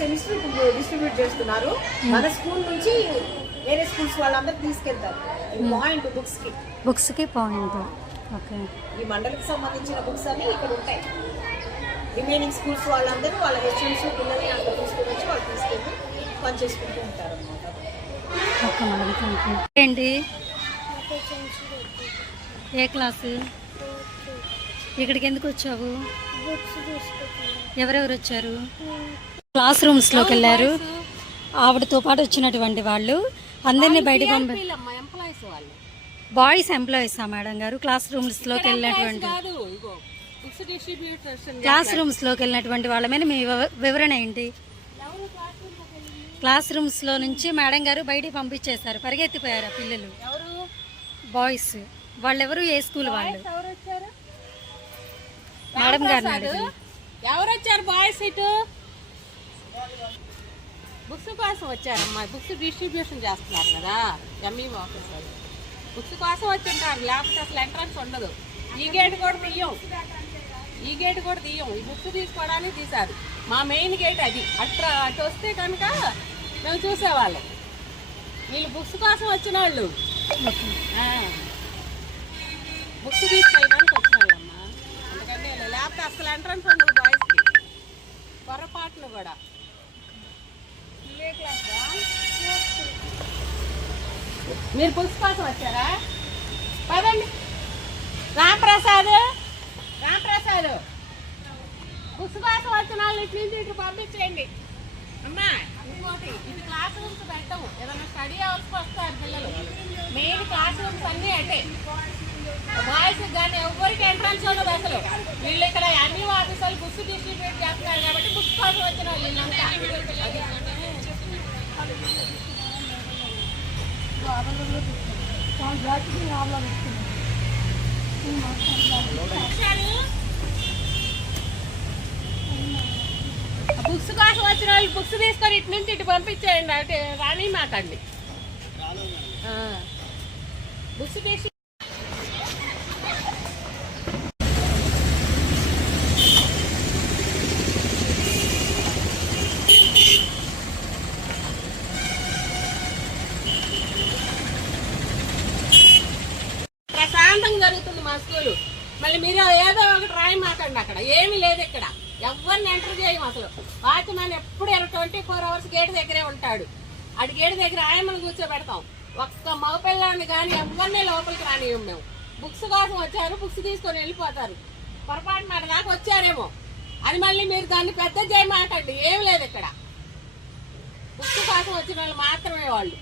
Semester ఇప్పుడు distribute చేస్తున్నారు. మన స్కూల్ నుంచి వేరే స్కూల్స్ వాళ్ళందరూ తీసుకెళ్తారు. బుక్స్ కి పాయింట్. ఓకే, ఈ మండలికి సంబంధించిన బుక్స్ అన్ని ఇక్కడ ఉంటాయి. రిమైనింగ్ స్కూల్స్ వాళ్ళందరూ వాళ్ళ హెచ్ఎంస్ పిల్లల్ని అక్కడ తీసుకొని వచ్చి వాళ్ళు తీసుకెళ్ళి పనిచేసుకుంటూ ఉంటారు అనమాట. Okay madam, thank you. ఏంటి ఏ క్లాసు? ఇక్కడికి ఎందుకు వచ్చావు? ఎవరెవరు వచ్చారు? క్లాస్ రూమ్స్లోకి వెళ్ళారు. ఆవిడతో పాటు వచ్చినటువంటి వాళ్ళు అందరినీ బయటకు బాయ్స్ ఎంప్లాయీసా మేడం గారు? క్లాస్ రూమ్స్లోకి వెళ్ళినటువంటి వాళ్ళ మీద మీ వివరణ ఏంటి? క్లాస్ రూమ్స్లో నుంచి మేడం గారు బయటికి పంపించేశారు, పరిగెత్తిపోయారు పిల్లలు. బాయ్స్ వాళ్ళెవరు? ఏ స్కూల్ వాళ్ళు? మేడం గారు ఎవరు వచ్చారు? బాయ్స్ ఇటు బుక్స్ కోసం వచ్చారమ్మా. బుక్స్ డిస్ట్రిబ్యూషన్ చేస్తున్నారు కదా ఎంఈ ఆఫీసర్. బుక్స్ కోసం వచ్చి ఉంటారు, లేకపోతే అసలు ఎంట్రన్స్ ఉండదు. ఈ గేట్ కూడా తీయం, ఈ బుక్స్ తీసుకోవడానికి తీశారు. మా మెయిన్ గేట్ అది. అటు వస్తే కనుక మేము చూసేవాళ్ళం. వీళ్ళు బుక్స్ కోసం వచ్చిన వాళ్ళు, బుక్స్ తీసుకెళ్ళడానికి వచ్చిన వాళ్ళమ్మా. అందుకని లేకపోతే అసలు ఎంట్రన్స్ ఉండదు బాయ్స్కి, పొరపాటును కూడా. మీరు బుక్స్ కోసం వచ్చారా? పదండి. రాంప్రసాద్ బుక్స్ కోసం వచ్చిన వాళ్ళు ఇటు పంపించేయండి అమ్మా. ఇంకోటి, ఇది క్లాస్ రూమ్స్ పెట్టము, ఏదైనా స్టడీ అవర్స్కి వస్తారు పిల్లలు. మెయిన్ క్లాస్ రూమ్స్ అన్నీ అంటే బాయ్స్ కానీ ఎవరికి ఎంట్రన్స్ ఉండదు అసలు. వీళ్ళు ఇక్కడ అన్ని ఆఫీసర్లు బుక్స్ డిస్ట్రిబ్యూట్ చేస్తున్నారు కాబట్టి బుక్స్ కోసం వచ్చిన వాళ్ళు వీళ్ళంతా. బుక్స్ కోసం వచ్చిన వాళ్ళు బుక్స్ తీసుకొని ఇటు నుంచి ఇటు పంపించేయండి. అంటే రాని మాకండి బుక్స్ తీసి. ప్రశాంతంగా జరుగుతుంది మా స్కూలు. మళ్ళీ మీరు ఏదో ఒకటి రాయి మాకండి. అక్కడ ఏమీ లేదు, ఇక్కడ ఎవరిని ఎంటర్ చేయము అసలు. వాచ్మెన్ ఎప్పుడు 24 hours గేట్ దగ్గరే ఉంటాడు. అటు గేట్ దగ్గర ఆయమ్మను కూర్చోబెడతాం. ఒక్క మగపిల్లాన్ని కానీ ఎవరిని లోపలికి రానివ్వం మేము. బుక్స్ కోసం వచ్చారు, బుక్స్ తీసుకొని వెళ్ళిపోతారు. పొరపాటు మాట దాకా వచ్చారేమో అది మళ్ళీ మీరు దాన్ని పెద్ద చేయమాకండి. ఏమి లేదు ఇక్కడ. బుక్స్ కోసం వచ్చిన వాళ్ళు మాత్రమే వాళ్ళు.